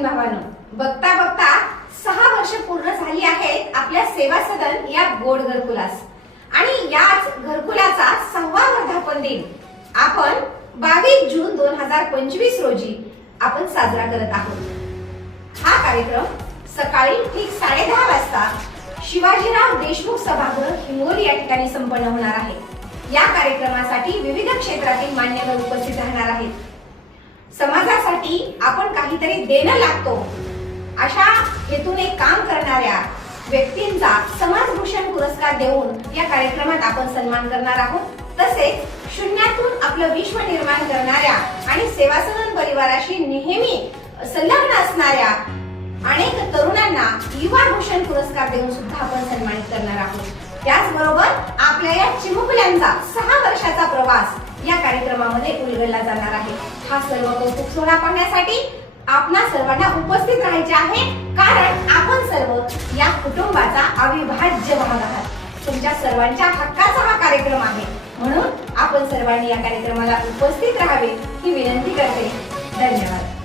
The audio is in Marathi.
बहीण भावानो बघता बघता सहा वर्ष पूर्ण झाली आहेत आपल्या सेवा सदन या गोड घरकुलास. आणि याच घरकुलाचा सहावा वर्धापन दिन आपण बावीस जून दोन हजार पंचवीस रोजी आपण साजरा करत आहोत. हा कार्यक्रम सकाळी ठीक साडे दहा वाजता शिवाजीराव देशमुख सभागृह हिंगोली या ठिकाणी संपन्न होणार आहे. या कार्यक्रमासाठी विविध क्षेत्रातील मान्यवर उपस्थित राहणार आहेत. समाजासाठी आपण काहीतरी देणं लागतो. अशा हेतूने काम करणाऱ्या व्यक्तींचा समाजभूषण पुरस्कार देऊन या कार्यक्रमात आपण सन्मान करणार आहोत. तसेच शून्यातून आपलं विश्व निर्माण करणाऱ्या आणि सेवा सदन परिवाराशी नेहमी संलग्न असणाऱ्या अनेक तरुणांना युवा भूषण पुरस्कार देऊन सुद्धा आपण सन्मानित करणार आहोत. त्याचबरोबर आपल्या या चिमुकल्यांचा सहा वर्षा या कार्यक्रमामध्ये उलगडला जाणार आहे. हा सर्व कौतुक सोहळा पाहण्यासाठी आपणा सर्वांना उपस्थित राहायचे आहे. कारण आपण सर्व या कुटुंबाचा अविभाज्य भाग आहात. तुमच्या सर्वांच्या हक्काचा हा कार्यक्रम आहे. म्हणून आपण सर्वांनी या कार्यक्रमाला उपस्थित राहावे ही विनंती करते. धन्यवाद.